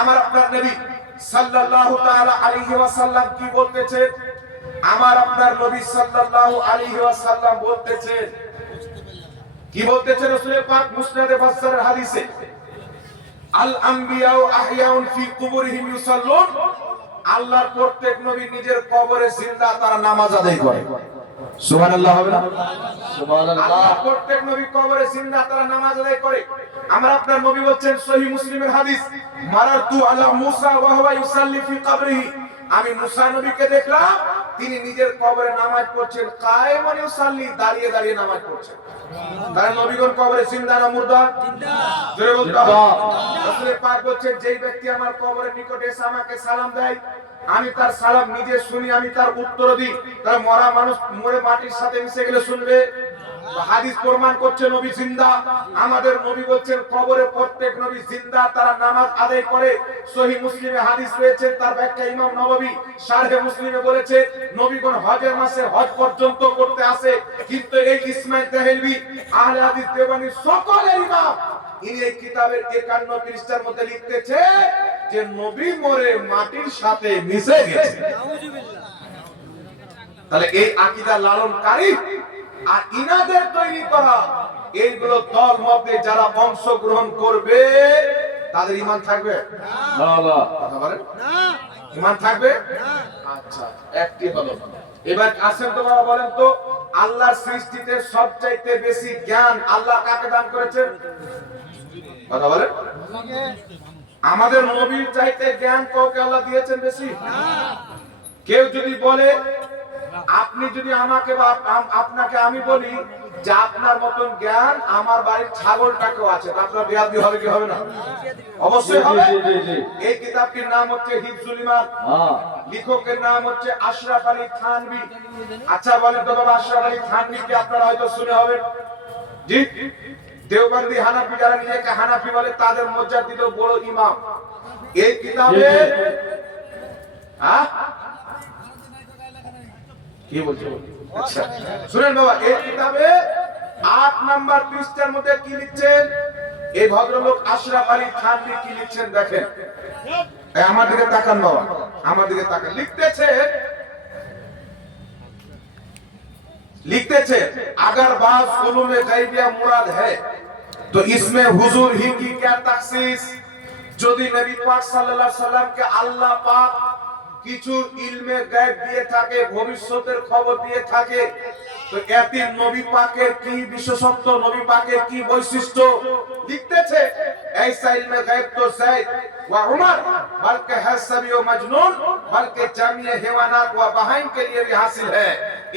আমার আপনার নবী সাল্লাল্লাহু তাআলা আলাইহি ওয়াসাল্লাম কি বলতেছেন? আমার আপনার নবী সাল্লাল্লাহু আলাইহি ওয়াসাল্লাম বলতেছেন, কি বলতেছেন রাসূল পাক মুসনাদে বাসসারের হাদিসে, আল আম্বিয়াউ আহইয়াউন ফি কুবুরিহিম ইউসাল্লুন, আল্লাহর প্রত্যেক নবী নিজের কবরে জিন্দা তারা নামাজ আদায় করে। সুবহানাল্লাহ হবে না? সুবহানাল্লাহ। আল্লাহর প্রত্যেক নবী কবরে জিন্দা তারা নামাজ আদায় করে। আমার আপনার নবী বলেন সহিহ মুসলিমের হাদিস, মারাতু আলা মুসা ওয়া হুয়া ইউসাল্লি ফি কবরিহি, আমি মুসা নবীকে দেখলাম তিনি নিজের কবরে নামাজ পড়ছেন, কায়েমান ইউসাল্লি, দাঁড়িয়ে দাঁড়িয়ে নামাজ পড়ছেন। তার নবীগণ কবরে জিন্দা না মুর্দা? জিন্দা। জোরে বলতে হবে। রাসূল পাক বলেন, যেই ব্যক্তি আমার কবরের নিকটে এসে আমাকে সালাম দেয়, আমি তার সালাম নিজে শুনি, আমি তার উত্তর দিই। তার মরা মানুষ মরে মাটির সাথে মিশে গেলে শুনবে? হাদিস প্রমাণ করছে নবী জিন্দা। আমাদের নবী বলছেন কবরে প্রত্যেক নবী জিন্দা তারা নামাজ আদায় করে। সহিহ মুসলিমে হাদিস রয়েছে, তার ব্যাখ্যা ইমাম নববী শারহে মুসলিমে বলেছে নবীগণ হজের মাসে হজ পর্যন্ত করতে আসে, কিন্তু এই ইসমাইল তাহলভী আহলে হাদিস দেওবন্দি সকলের ইমাম, ইনি এই কিতাবের 51 পৃষ্ঠার মধ্যে লিখতেছে যে নবী মরে মাটির সাথে মিশে গেছে। তাহলে এই আকীদা লালনকারী আর ইনাদের তৈরি করা এইগুলো দল মতে যারা অংশগ্রহণ করবে তাদের ঈমান থাকবে না? কথা বলেন না, ঈমান থাকবে না। আচ্ছা, একটি হলো। এবার আসেন তো বাবা, বলেন তো আল্লাহর সৃষ্টিতে সবচাইতে বেশি জ্ঞান আল্লাহ কাকে দান করেছেন? কথা বলেন। আমাদের নবীর চাইতে জ্ঞান কাউকে আল্লাহ দিয়েছেন বেশি? কেউ যদি বলে, আপনি যদি আমাকে বা আপনাকে আমি বলি যে আপনার মতন জ্ঞান আমার বাড়ির ছাগলটাকেও আছে, তা আপনার বেয়াদবি হবে কি হবে না? অবশ্যই হবে। এই কিতাবটির নাম হচ্ছে হিফজুল ঈমান, লেখকের নাম হচ্ছে আশরাফ আলী থানভী। আচ্ছা বলেন তো বাবা, আশরাফ আলী থানভীকে আপনারা হয়তো শুনে হবেন। জি, দেওবন্দি হানাফি যারা নিজেকে হানাফি বলে তাদের মুজাদ্দিদ বড় ইমাম। এই কিতাবে কি বলছো? আচ্ছা শুনেন বাবা, এই কিতাবে 8 নাম্বার পৃষ্ঠার মধ্যে কি লিখছেন এই ভদ্রলোক আশরাফ আলী থানভী কি লিখছেন দেখেন। আমার দিকে তাকান বাবা, আমার দিকে তাকান। लिखते अगर बाज उलूम-ए गैबिया मुराद है तो इसमें हुजूर ही की क्या तखसीस। যদি নবী পাক সাল্লাল্লাহু আলাইহি সাল্লামকে আল্লাহ পাক কিছু ইলমে গায়ব দিয়ে থাকে, ভবিষ্যতের খবর দিয়ে থাকে, তো এতে নবী পাকের কি বিশেষত্ব, নবী পাকের কি বৈশিষ্ট্য লিখতেছে। ऐसा इल्मे गायब तो ज़ैद व उमर बल्कि हसबी व मजनून बल्कि जामिया हैवानात व बहाइम के लिए भी हासिल है।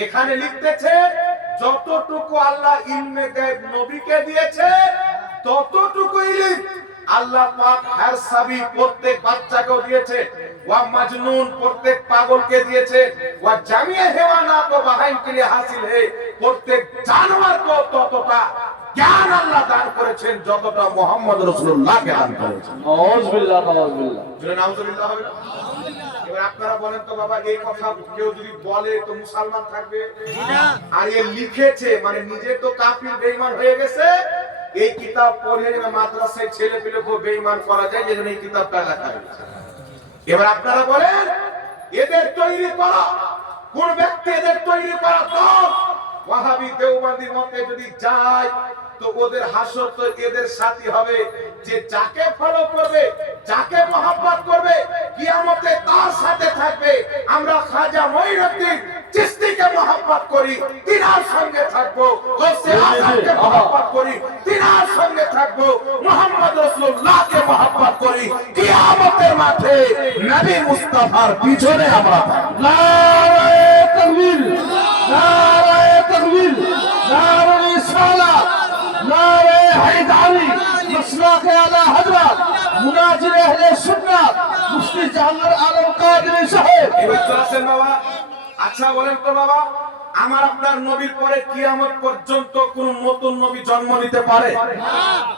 এখানে লিখতেছে যতটুকু আল্লাহ ইলমে গায়ব নবীকে দিয়েছে ততটুকু ইলম আল্লাহ পাক হাসবি প্রত্যেক বাচ্চাকে দিয়েছে, ওয়া মাজনুন প্রত্যেক পাগলকে দিয়েছে, ওয়া জামিয়া हैवानात व बहाइम के लिए हासिल है, প্রত্যেক জানোয়ারকে ততটা জ্ঞান আল্লাহ দান করেছেন যতটা মুহাম্মদ রাসূলুল্লাহকে দান করেছেন। নাউযুবিল্লাহ, নাউযুবিল্লাহ, জোরে নাউযুবিল্লাহ হবে না? এবার আপনারা বলেন তো বাবা, এই কথা কেউ যদি বলে তো মুসলমান থাকবে? না। আর এ লিখেছে মানে নিজে তো কাফির বেঈমান হয়ে গেছে, এই কিতাব পড়ে না মাদ্রাসায় ছেলে পেলেকে বেঈমান করা যায়, যেন এই কিতাবটা লেখা হয়েছে। এবার আপনারা বলেন এদের তৈরি করা কোন ব্যক্তি, এদের তৈরি করা দল ওয়াহাবি দেওবন্দির মতে যদি যায় তো ওদের হাসর তো এদের সাথী হবে, যে যাকে ফলো করবে, যাকে মহব্বত করবে কিয়ামতে তার সাথে থাকবে। আমরা খাজা মঈনুদ্দিন চিশতিকে মহব্বত করি, তিনার সঙ্গে থাকবো। গৌসে আযমকে মহব্বত করি, তিনার সঙ্গে থাকবো। মুহাম্মদ রাসূলুল্লাহকে মহব্বত করি, কিয়ামতের মাঠে নবী মুস্তাফার পিছনে আমরা থাকবো। নারায়ে তাকবীর, নারায়ে তাকবীর, নারায়ে রিসালাত, নারায়ে হায়দারি, মাসলাকে আলা হযরত মুনাজির আহলে সুন্নাত মুফতি জাহাঙ্গীর আলম কাদরী সাহেব। এবার চলেন বাবা। আচ্ছা বলেন তো বাবা, আমার আপনার নবীর পরে কিয়ামত পর্যন্ত কোন নতুন নবী জন্ম নিতে পারে?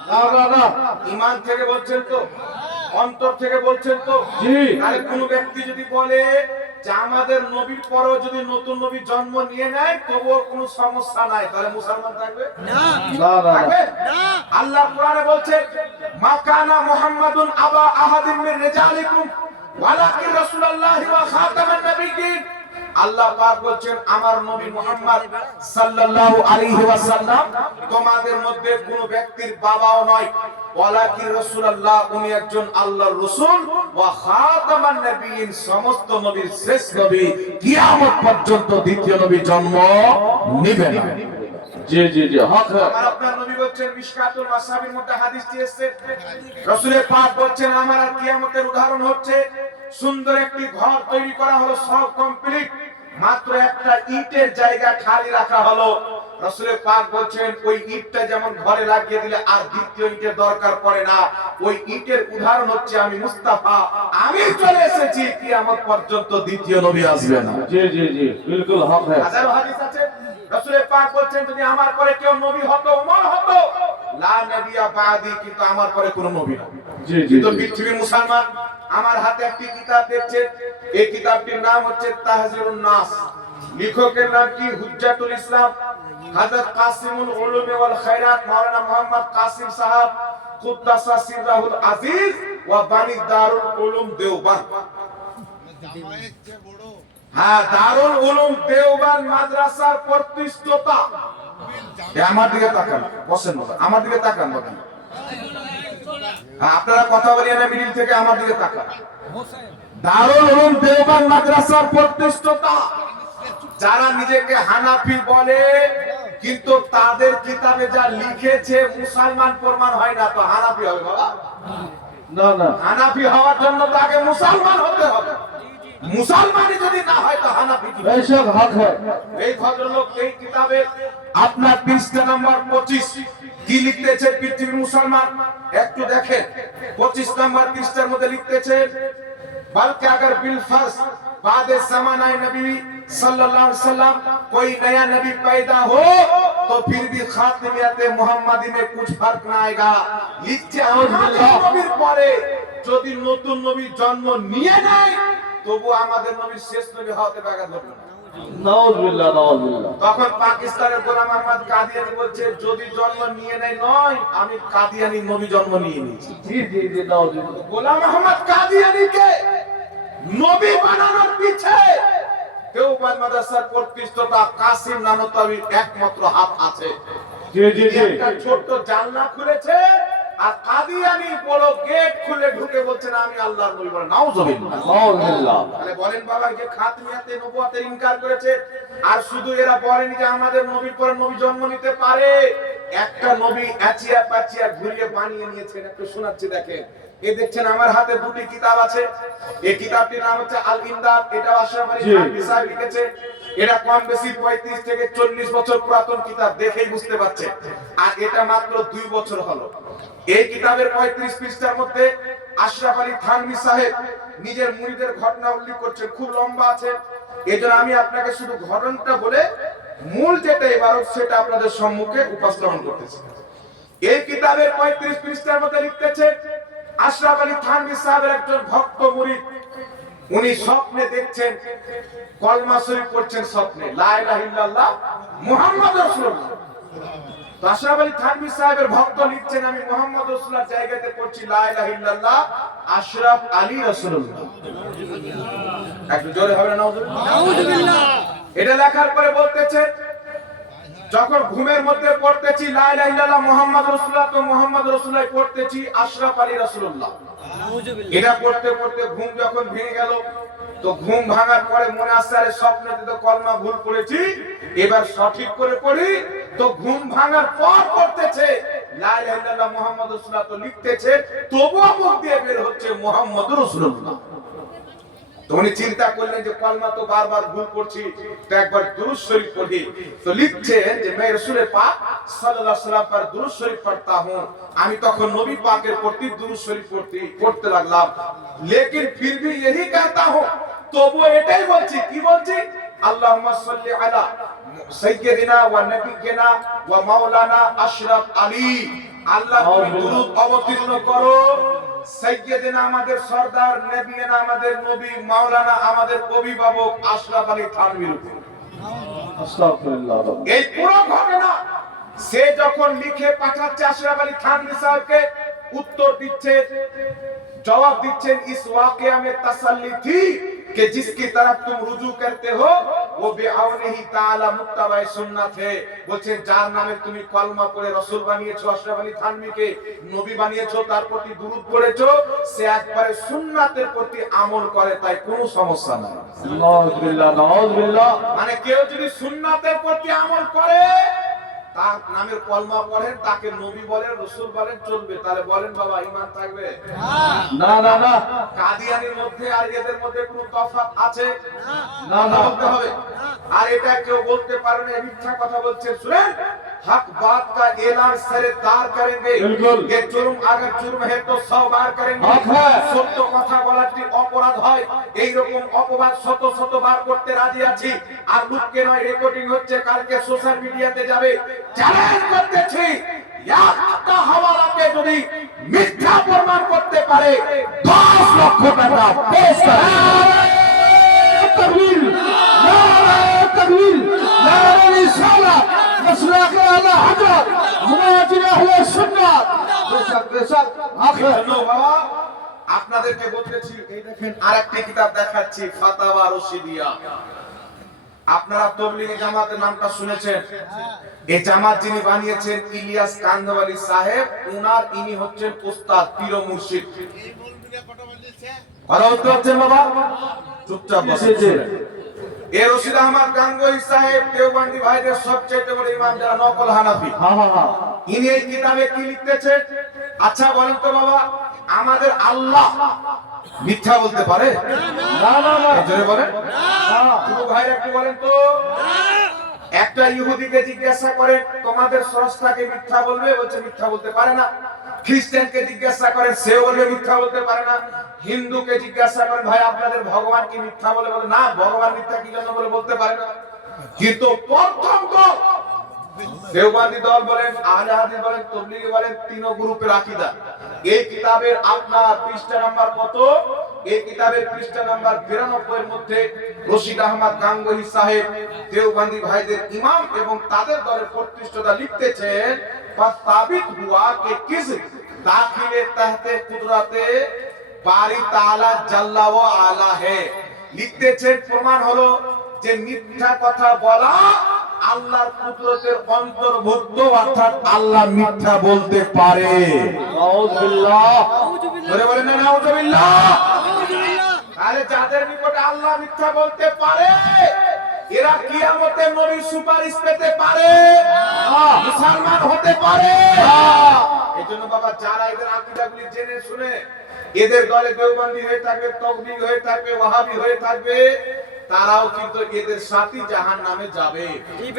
না না না। ঈমান থেকে বলছেন তো, অন্তর থেকে বলছেন তো? জি। তাহলে কোন ব্যক্তি যদি বলে যে আমাদের নবীর পরেও যদি নতুন নবী জন্ম নিয়ে নেয় তবুও কোনো সমস্যা নাই, তাহলে মুসলমান থাকবে না? থাকবে না। আল্লাহ কোরআনে বলছে মা কানা মুহাম্মাদুন আবা আহাদিন মির রিজালিকুম ওয়ালাকিন রাসূলুল্লাহি ওয়া খাতামান নাবিয়্যিন। আল্লাহ পাক বলছেন আমার নবী মুহাম্মদ সাল্লাল্লাহু আলাইহি ওয়াসাল্লাম তোমাদের মধ্যে কোনো ব্যক্তির বাবাও নয়, ওয়ালাকিন রাসূলুল্লাহ উনি একজন আল্লাহর রাসূল, ওয়া খাতামান নাবিয়্যিন সমস্ত নবীর শেষ নবী, কিয়ামত পর্যন্ত দ্বিতীয় নবী জন্ম নেবে না। জি জি জি হক। আমার আপনার নবী বলছেন মিশকাতুল মাসাবির মধ্যে হাদিসটি এসেছে, রাসূল পাক বলছেন আমার আর কিয়ামতের উদাহরণ হচ্ছে সুন্দর একটি ঘর তৈরি করা হলো, সব কমপ্লিট, মাত্র একটা ইটের জায়গা খালি রাখা হলো। রাসূল পাক বলছেন ওই ইটটা যেমন ঘরে লাগিয়ে দিলে আর দ্বিতীয় ইটের দরকার পড়ে না, ওই ইটের উদাহরণ হচ্ছে আমি মুস্তাফা, আমি চলে এসেছি, কিয়ামত পর্যন্ত দ্বিতীয় নবী আসবে না। জি জি জি বিলকুল হক। হাজারো হাদিস আছে, রাসূল পাক বলছেন যদি আমার পরে কেউ নবী হতো ওমর হতো, লা নবিয়া বাদি, কিন্তু আমার পরে কোনো নবী না। জি জি তো পৃথিবীর মুসলমান আমার হাতে একটি কিতাব দেখছেন, এই কিতাবটির নাম হচ্ছে তাহজিরুন নাস, লেখকের নাম কি হুজ্জাতুল ইসলাম হযরত কাসিমুল উলুম ওয়াল খায়রাত মাওলানা মুহাম্মদ কাসিম সাহেব কুদ্দাসা সিররাহুল আজিজ ওয়া বানি দারুল উলুম দেওবন্দ। হ্যাঁ, দারুল উলুম দেওবন্দ মাদ্রাসার প্রতিষ্ঠাতা। আমার দিকে তাকান, বসেন বাবা, আমার দিকে তাকান বাবা, আপনারা কথা বলিয়ে না মিডিল থেকে আমার দিকে তাকান। দারুল উলুম দেওবন্দ মাদ্রাসার প্রতিষ্ঠাতা, যারা নিজেকে হানাফি বলে কিন্তু তাদের কিতাবে যা লিখেছে মুসলমান প্রমাণ হয় না, তো হানাফি হবে বাবা? না না, হানাফি হওয়ার জন্য তো আগে মুসলমান হতে হবে, মুসলমানই যদি না হয় তো হানাফি কি? এইসব হক হয়। এই ভদ্রলোক এই কিতাবে আপনার পৃষ্ঠা নাম্বার 25 কি লিখতেছে পৃথিবীর মুসলমান একটু দেখেন। 25 নাম্বার পৃষ্ঠার মধ্যে লিখতেছে बल्कि अगर बिलफर्ज बाद ज़माना नबी सल्लल्लाहु अलैहि वसल्लम कोई नया नबी पैदा हो तो फिर भी खातिमियत मुहम्मदी में कुछ फर्क ना आएगा। লিখছে আমাদের নবীর পরে যদি নতুন নবী জন্ম নিয়ে নেয় তবু আমাদের নবীর শেষ নবী হতে ব্যাঘাত ঘটবে না। নাউযুবিল্লাহ নাউযুবিল্লাহ। তখন পাকিস্তানের গোলাম আহমদ কাদিয়ানী বলছে যদি জন্ম নিয়ে নেয় নয়, আমি কাদিয়ানী নবী জন্ম নিয়ে নিয়েছি। জি জি জি নাউযুবিল্লাহ। গোলাম আহমদ কাদিয়ানীকে নবী বানানোর পিছে দেওবন্দ মাদ্রাসার প্রতিষ্ঠাতা কাসিম নানতাবির একমাত্র হাত আছে। জি জি জি। একটা ছোট জানলা খুলেছে আর কাদিয়ানী বড় গেট খুলে ঢুকে বলছেন আমি আল্লাহর নবী। বলেন নাউযুবিল্লাহ নাউযুবিল্লাহ। তাহলে বলেন বাবা যে খাতমিয়াতে নবুয়তের ইনকার করেছে, আর শুধু এরা বলেনি যে আমাদের নবীর পরে নবী জন্ম নিতে পারে, একটা নবী আচিয়া পাচিয়া ঘুরিয়ে বানিয়ে নিয়েছেন। একটু শোনাচ্ছি দেখেন। এই দেখছেন আমার হাতে দুটি কিতাব আছে, এই কিতাবটির নাম হচ্ছে আল ইমদাদ, এটা আশরাফ আলী থানভী সাহেব লিখেছে। এটা কম বেশি 35 থেকে 40 বছর পুরাতন কিতাব, দেখেই বুঝতে পারছেন। আর এটা মাত্র 2 বছর হলো। এই কিতাবের 35 পৃষ্ঠার মধ্যে আশরাফ আলী থানভী সাহেব নিজের মুরিদের ঘটনা উল্লেখ করছেন, খুব লম্বা আছে। এজন্য আমি আপনাকে শুধু ঘটনাটা বলে মূল যেটা ইবারত সেটা আপনাদের সম্মুখে উপস্থাপন করতেছি। এই কিতাবের 35 পৃষ্ঠার মধ্যে লিখতেছে আশরাফ আলী থানভী সাহেবের একজন ভক্ত মুরিদ, উনি স্বপ্নে দেখছেন কলমা শরীফ পড়ছেন, স্বপ্নে লা ইলাহা ইল্লাল্লাহ মুহাম্মাদুর রাসূলুল্লাহ। তো আশরাফ আলী থানভী সাহেবের ভক্ত লিখছেন আমি মুহাম্মাদুর রাসূলুল্লাহ জায়গাতে পড়ছি লা ইলাহা ইল্লাল্লাহ আশরাফ আলী রাসূলুল্লাহ। একটু জোরে হবে না নাউযুবিল্লাহ। এটা লেখার পরে বলতেছে যখন ঘুমের মধ্যে পড়তেছি লা ইলাহা ইল্লাল্লাহ মুহাম্মাদুর রাসূলুল্লাহ, তো মুহাম্মাদুর রাসূলুল্লাহ পড়তেছি আশরাফ আলী রাসূলুল্লাহ। এটা পড়তে পড়তে ঘুম যখন ভেঙে গেল, তো ঘুম ভাঙার পরে মনে আসছে আরে স্বপ্নেতে তো কলমা ভুল পড়েছি, এবার সঠিক করে পড়ি। তো ঘুম ভাঙার পর পড়তেছে লা ইলাহা ইল্লাল্লাহ মুহাম্মাদুর রাসূলুল্লাহ, তো লিখতেছে তবুও মুখ দিয়ে বের হচ্ছে মুহাম্মাদুর রাসূলুল্লাহ। তো উনি চিন্তা করলেন যে কলমা তো বারবার ভুল করছি, তো একবার দুরূদ শরীফ পড়ি। তো লিখছেন যে मैं रसूल पाक सल्लल्लाहु अलैहि वसल्लम पर दुरूद शरीफ पढ़ता हूं। আমি তখন নবী পাকের প্রতি দুরূদ শরীফ পড়তে লাগলাম, लेकिन फिर भी यही कहता हूं, তবু এটাই বলছি, কি বলছি আল্লাহুম্মা সাল্লি আলা সাইয়্যিদিনা ওয়া নাবিয়িনা ওয়া মাওলানা আশরাফ আলী। আল্লাহ তুমি দুরূদ অবতীর্ণ করো সাইয়্যিদিনা আমাদের সরদার, নবীনা আমাদের নবী, মাওলানা আমাদের অভিভাবক আশরাফ আলী থানভীর উপর। আস্তাগফিরুল্লাহ। এই পুরো ঘটনা সে যখন লিখে পাঠাচ্ছে আশরাফ আলী থানভী সাহেবকে, উত্তর দিচ্ছে, जवाब दीजिए इस वाकया में तसल्ली थी कि जिसकी तरफ तुम रुजू करते हो वो बेअौने ही ताला मुत्तबाए सुन्नत है। বলছেন যার নামে তুমি কলমা পড়ে রাসূল বানিয়েছো, আশরাফ আলী থানভীকে নবী বানিয়েছো, তার প্রতি দুরূদ পড়েছো, সে একবারে সুন্নাতের প্রতি আমল করে, তাই কোনো সমস্যা নাই। নাউযুবিল্লাহ, নাউযুবিল্লাহ। মানে কেউ যদি সুন্নাতের প্রতি আমল করে, তার নামের কলমা পড়েন, তাকে নবী বলেন, রাসূল বলেন, চলবে। তাহলে বলেন বাবা ঈমান থাকবে? না না না কাদিয়ানির মধ্যে আর এদের মধ্যে কোনো তফাৎ আছে? না না বলতে হবে। আর এটা কেউ বলতে পারে না, মিথ্যা কথা বলছেন। শুনেন, हक बात का ऐलान सरेदार करेंगे। बिल्कुल। ये जुर्म अगर जुर्म है तो 100 बार करेंगे। हक है। সত্য কথা বলাটি অপরাধ হয়, এই রকম অপবাদ শত শত বার করতে রাজি আছি। আর লোককে নয়, রেকর্ডিং হচ্ছে, কালকে সোশ্যাল মিডিয়াতে যাবে। চ্যালেঞ্জ করতেছি, একটা হাওয়ালাকে যদি মিথ্যা প্রমাণ করতে পারে 10 লক্ষ টাকা পেশ করে। तकबीर, नारे तकबीर, नारे रिसालत, मसलक आला हजरत, मुहाजिर अहले सुन्नत। बेशक बेशक आखिर বাবা আপনাদেরকে বলতেছি, এই দেখেন আরেকটা কিতাব দেখাচ্ছি, ফাতাওয়া রশিদিয়া। আপনারা তবলিগি জামাতের নামটা শুনেছেন? এই জামাত যিনি বানিয়েছেন ইলিয়াস কান্দওয়ালি সাহেব, ইনি হচ্ছেন উস্তাদ, পীর ও মুর্শিদ। কথা বলতে হচ্ছে বাবা, চুপচাপ বসে। এ রশিদ আহমদ গাঙ্গুহি সাহেব দেওবন্দি ভাইদের সবচেয়ে বড় ইমাম, যারা নকল হানাফি। हाँ हाँ हाँ ইনি এই কিতাবে কি লিখতেছেন? আচ্ছা বলেন তো বাবা, আমাদের আল্লাহ মিথ্যা বলতে পারে? ना ना ना জোরে বলেন। हाँ যুবক ভাইরা একটু বলেন তো। একটা ইহুদিকে জিজ্ঞাসা করেন তোমাদের স্রষ্টাকে মিথ্যা বলবে, বলছে মিথ্যা বলতে পারে না। খ্রিস্টানকে জিজ্ঞাসা করেন, সে বলবে মিথ্যা বলতে পারে না। হিন্দুকে জিজ্ঞাসা করেন ভাই আপনাদের ভগবান কি মিথ্যা বলে, বলে না, ভগবান মিথ্যা কি জন্য বলে বলতে পারে না। কিন্তু প্রথম দল, দেওবন্দি দল বলেন, আহলে হাদিস বলেন, তাবলীগী বলেন, তিন গ্রুপের আকীদা। এই কিতাবের আপনার পৃষ্ঠা নাম্বার কত? এই কিতাবের পৃষ্ঠা নাম্বার 92 এর মধ্যে রশিদ আহমদ গাঙ্গুহি সাহেব দেওবন্দি ভাইদের ইমাম এবং তাদের দলের প্রতিষ্ঠাতা লিখতেছেন, ফাসাবিত হুয়া কে কিস দাখিলে তাহতে কুদরতে বারি তাআলা জাল্লা ওয়া আলা হে। লিখতেছেন প্রমাণ হলো যে মিথ্যা কথা বলা আল্লাহর কুদরতের অন্তর্ভুক্ত, অর্থাৎ আল্লাহ মিথ্যা বলতে পারে। नाउजुबिल्लाह বলে বলেন না নাউজুবিল্লাহ। তাহলে যাদের নিকটে আল্লাহ মিথ্যা বলতে পারে, এরা কিয়ামতে নবীর সুপারিশ পেতে পারে, মুসলমান হতে পারে। এজন্য বাবা যারা এদের আকীদাগুলি জেনে শুনে এদের দলে দেওবন্দি হয়ে থাকবে, তাবলীগী হয়ে থাকবে, ওয়াহাবি হয়ে থাকবে, তারাও কিন্তু এদের সাথী জাহান্নামে যাবে।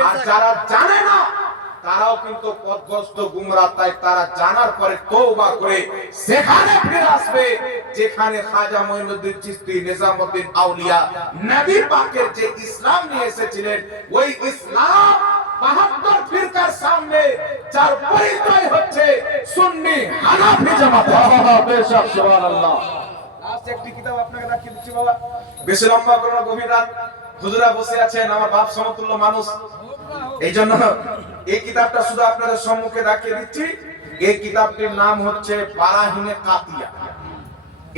আর যারা জানে না তারাও কিন্তু পথভ্রষ্ট গুমরা, তাই তারা জানার পরে তওবা করে সেখানে ফিরে আসবে যেখানে খাজা মঈনুদ্দিন চিশতি, নিজামউদ্দিন আউলিয়া নবী পাকের যে ইসলাম নিয়ে এসেছিলেন, ওই ইসলাম 72 ফিরকার সামনে যার পরিচয় হচ্ছে সুন্নি হানাফি জামাত। बेशक सुभान अल्लाह। লাস্ট একটি কিতাব আপনাকে দেখিয়ে দিচ্ছি বাবা, বেশি লম্বা করব না, গভীর রাত, হুজুরা বসে আছেন, আমার বাপ সমতুল্য মানুষ, এই জন্য এই কিতাবটা শুধু আপনাদের সম্মুখে দেখিয়ে দিচ্ছি। এই কিতাবটির নাম হচ্ছে বারাহিনে কাতিয়া।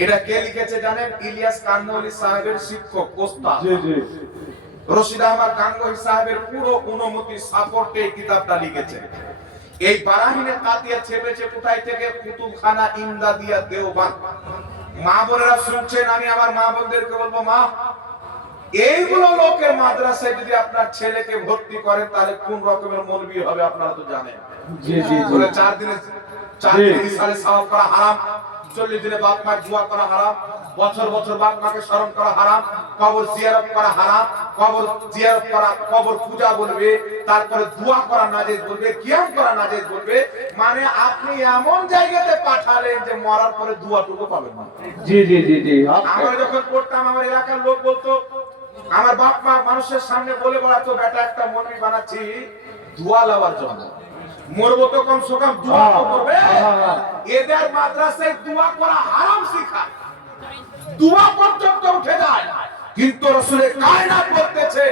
এটা কে লিখেছে জানেন? ইলিয়াস কান্দওয়ালি সাহেবের শিক্ষক, ওস্তাদ जी जी রশিদ আহমদ গাঙ্গুহি সাহেবের পুরো অনুমতি সাপোর্টে এই কিতাবটা লিখেছে। এই বারাহিনে কাতিয়া ছেপেছে কোথায় থেকে? কুতুবখানা ইমদাদিয়া দেওবন্দ। মা বোনেরা শুনছেন, আমি আমার মা বোনদেরকে বলবো, মা এইগুলো লোকের মাদ্রাসায় যদি আপনার ছেলেকে ভর্তি করেন তাহলে কোন রকমের মৌলবি হবে আপনারা তো জানেন। जी जी বলে जी 4 দিনে ইসালে সওয়াব করা হারাম, 40 দিনে বাপ মায়ের দোয়া করা হারাম, বছর বছর বাপ মাকে স্মরণ করা হারাম, কবর জিয়ারত করা হারাম, কবর জিয়ারত করা, কবর পূজা বলবে, তারপরে দোয়া করা নাজেজ বলবে, কিয়াম করা নাজেজ বলবে। মানে আপনি এমন জায়গাতে পাঠালেন যে মরার পরে দোয়াটুকু পাবেন না। जी जी जी जी আমরা যখন পড়তাম, আমার এলাকার লোক বলতো, আমার বাপ মা মানুষের সামনে বলে বেড়াতো, বেটা একটা মৌলবি বানাচ্ছি দোয়া লওয়ার জন্য। মরবো তো কমসে কম দোয়া তো করবে। হ্যাঁ। এদের মাদ্রাসায় দোয়া করা হারাম শিখায়, দোয়া পর্যন্ত উঠে যায়। কিন্তু রাসূলের কায়নাত বলতেছে,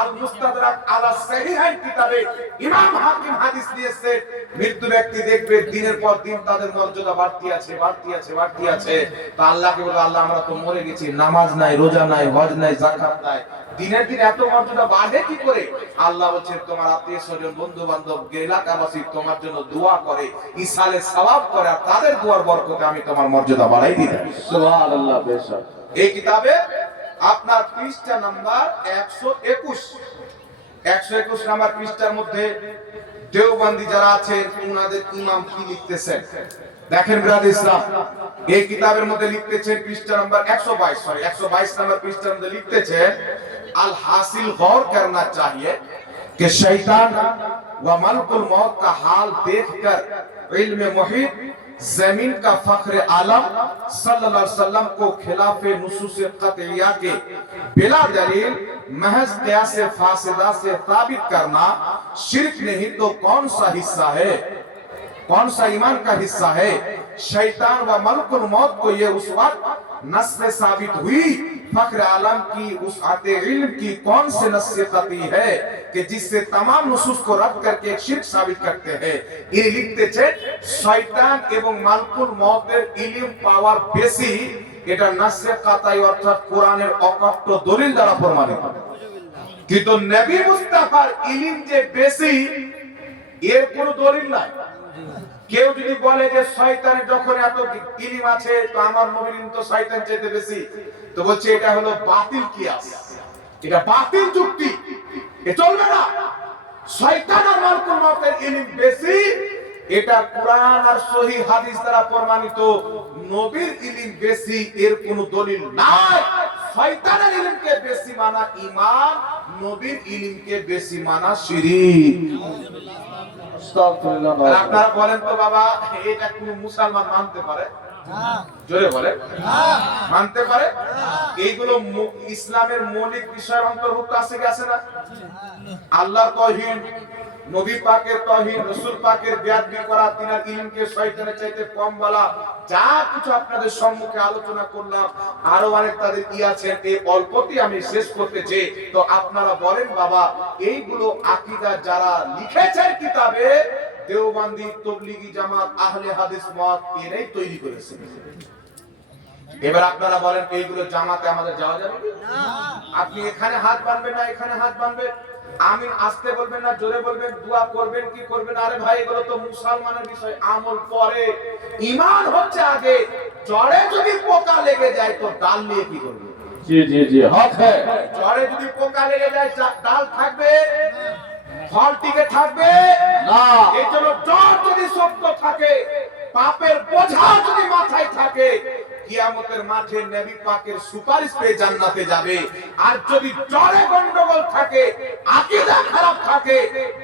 আল মুস্তাদরাক আলা সহিহাইন কিতাবে ইমাম হাকিম হাদিস দিয়েছে, মৃত্যু ব্যক্তি দেখবে দিনের পর দিন তাদের মর্যাদা বাড়তি আছে, বাড়তি আছে, বাড়তি আছে। তা আল্লাহকে বলে, আল্লাহ আমরা তো মরে গেছি, নামাজ নাই, রোজা নাই, হজ নাই, যাকাত নাই, দিনের দিন এত মর্যাদা বাড়ে কি করে? আল্লাহ বলছেন, তোমার আত্মীয়-স্বজন, বন্ধু-বান্ধব, এলাকাবাসী তোমার জন্য দোয়া করে, ইসালে সওয়াব করে, আর তাদের দোয়ার বরকতে আমি তোমার মর্যাদা বাড়াই দিই। সুবহানাল্লাহ। বেশক এই কিতাবে আপনার পৃষ্ঠা নাম্বার 121 নাম্বার পৃষ্ঠার মধ্যে দেওবন্দি যারা আছেন উনাদের ইমাম কি লিখতেছেন দেখেন। বিরাদ ইসলাম এই কিতাবের মধ্যে লিখতেছেন পৃষ্ঠা নাম্বার 122 নাম্বার পৃষ্ঠার মধ্যে লিখতেছেন, আল হাসিল गौर करना चाहिए कि शैतान व मलकुल मौत का हाल देखकर इल्म मुहीत जमीन का फख्र आलम सल्लल्लाहु अलैहि वसल्लम को खिलाफ नुसूस कतइया के बिला दलील महज क़ियास फासिदा से साबित करना शिर्क नहीं तो कौन सा हिस्सा है, कौन सा ईमान का हिस्सा है? शैतान व मलकुल मौत को ये उस वक्त नस से साबित हुई, फख्र आलम की उस आते इल्म की कौन से नसीहती है कि जिससे तमाम नुसूस को रद्द करके एक शिर्क साबित करते हैं। ये लिखते थे शैतान एवं मालकुल मौतेर इल्म पावर बेसी, এটা নাসে কাতাই অর্থাৎ কোরআনের অকট্ট দলিল দ্বারা প্রমাণিত। কিন্তু নবী মুস্তাফার ইলম যে বেশি এর কোনো দলিল নাই। কেউ যদি বলে যে শয়তানের যখন এত ইলম আছে তো আমার নবীর ইলম তো শয়তান চাইতে বেশি, তো বলছে এটা হলো বাতিল কিয়াস, এটা বাতিল যুক্তি, এ চলবে না। শয়তান আর মালকুল মউতের ইলম বেশি, এটা কোরআন আর সহিহ হাদিস দ্বারা প্রমাণিত। নবীর ইলম বেশি এর কোনো দলিল নাই। শয়তানের ইলমকে বেশি মানা ঈমান, নবীর ইলমকে বেশি মানা শিরক। আস্তাগফিরুল্লাহ। আর আপনারা বলেন তো বাবা, এটা কোন মুসলমান মানতে পারে? জোরে বলে মানতে পারে? এইগুলো ইসলামের মৌলিক বিষয়ের অন্তর্ভুক্ত আছে কি আছে না? আল্লাহর তাওহীদ, নবী পাকের তাওহীদ, রাসূল পাকের বেয়াদবি করা, তিনার ইলমকে শয়তানের চাইতে কম বলা, যা কিছু আপনাদের সম্মুখে আলোচনা করলাম, আরো অনেক তাদের কি আছে, এই অল্পটি আমি শেষ করতে চাই। তো আপনারা বলেন বাবা, এইগুলো আকীদা যারা লিখেছেন কিতাবে, দেওবন্দি, তাবলীগী জামাত, আহলে হাদিস মত এরাই তৈরি করেছে। এবার আপনারা বলেন এইগুলো জামাতে আমাদের যাওয়া যাবে না? আপনি এখানে হাত বাঁধবেন না, এখানে হাত বাঁধবেন, আমিন আসতে বলবেন না, জোরে বলবেন, দোয়া করবেন কি করবেন? আরে ভাই, এগুলো তো মুসলমানের বিষয়, আমল পরে, ঈমান হচ্ছে আগে। জড়ে যদি পোকা লেগে যায় তো ডাল নিয়ে কি করবে? জি জি জি, হক হ্যায়। জড়ে যদি পোকা লেগে যায় ডাল থাকবে, ফল টিকে থাকবে না। এই জন্য জড় যদি শক্ত থাকে, পাপের বোঝা যদি মাথায় থাকে, কিয়ামতের মাঠে নবী পাকের সুপারিশ পেয়ে জান্নাতে যাবে। আর যদি জড়ে গন্ডগোল থাকে, আকীদা খারাপ থাকে,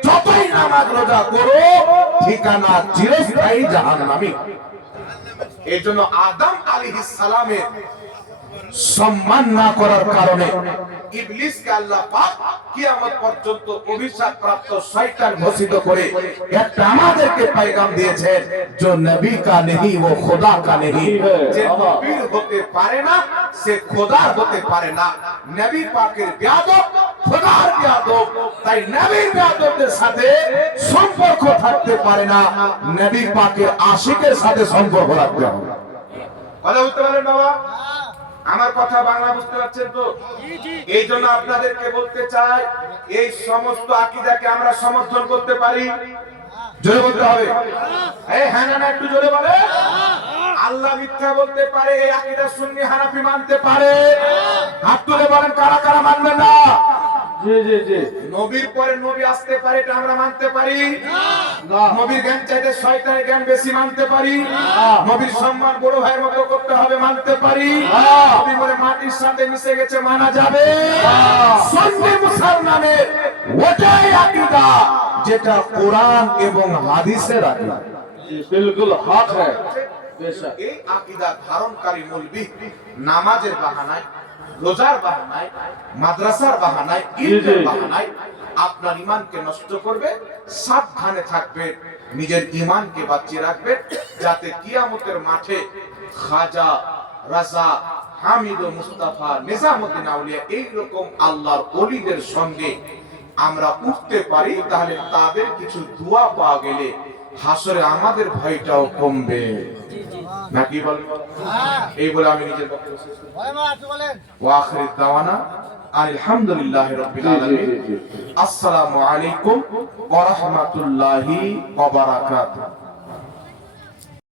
যতই নামাজ রোজা করো, ঠিকানা চিরস্থায়ী জাহান্নামী। এই জন্য আদম আলাইহিস সালামের সম্মান না করার কারণে ইবলিসকে আল্লাহ পাক কিয়ামত পর্যন্ত অভিশাপ প্রাপ্ত শয়তান ঘোষিত করে একটা আমাদেরকে পয়গাম দিয়েছেন, যে নবী কা নেহি ও খোদা কা নেহি, যে নবীর হতে পারে না সে খোদার হতে পারে না। নবী পাকের বেয়াদব, খোদার বেয়াদব, তাই নবীর বেয়াদবদের সাথে সম্পর্ক থাকতে পারে না, নবী পাকের আশিকের সাথে সম্পর্ক রাখতে হবে। কথা বুঝতে পারলেন বাবা? আমার কথা বাংলা বুঝতে পারছেন তো? এই জন্য আপনাদেরকে বলতে চাই, এই সমস্ত আকীদাকে আমরা সমর্থন করতে পারি। জোরে বলতে হবে, এই হ্যাঁ না একটু জোরে বলে। আল্লাহ মিথ্যা বলতে পারে, এই আকীদা সুন্নি হানাফি মানতে পারে। হাত তুলে বলেন কারা কারা মানবে না? জি জি জি। নবীর পরে নবী আসতে পারে, এটা আমরা মানতে পারি না। নবীর জ্ঞান চাইতে শয়তানের জ্ঞান বেশি মানতে পারি। নবীর সম্মান বড় ভাইয়ের মতো করতে হবে মানতে পারি। নবী বলে মাটির সাথে মিশে গেছে মানা যাবে। সুন্নি মুসলমানের ওটাই আকীদা যেটা কোরআন এবং হাদিসের আকীদা। বিলকুল হক হ্যায়। বেশক এই আকীদা ধারণকারী মৌলবি নামাজের বাহানায়, রোজার বাহানায়, মাদ্রাসার বাহানায়, ঈদের বাহানায় আপনার ঈমানকে নষ্ট করবে। সাবধানে থাকবেন, নিজের ঈমানকে বাঁচিয়ে রাখবেন, যাতে কিয়ামতের মাঠে খাজা, রাজা, হামিদ ও মুস্তাফা, নিজামুদ্দিন আউলিয়া এইরকম আল্লাহর ওলিদের সঙ্গে আমরা উঠতে পারি। তাহলে তাদের কিছু দোয়া পাওয়া গেলে হাসরে আমাদের ভয়টাও কমবে, নাকি বলেন? এই বলে আমি নিজের বক্তব্য শেষ করছি। ওয়া আখিরু দাওয়ানা আলহামদুলিল্লাহি রাব্বিল আলামিন। আসসালামু আলাইকুম ওয়া রাহমাতুল্লাহি ওয়া বারাকাতুহু।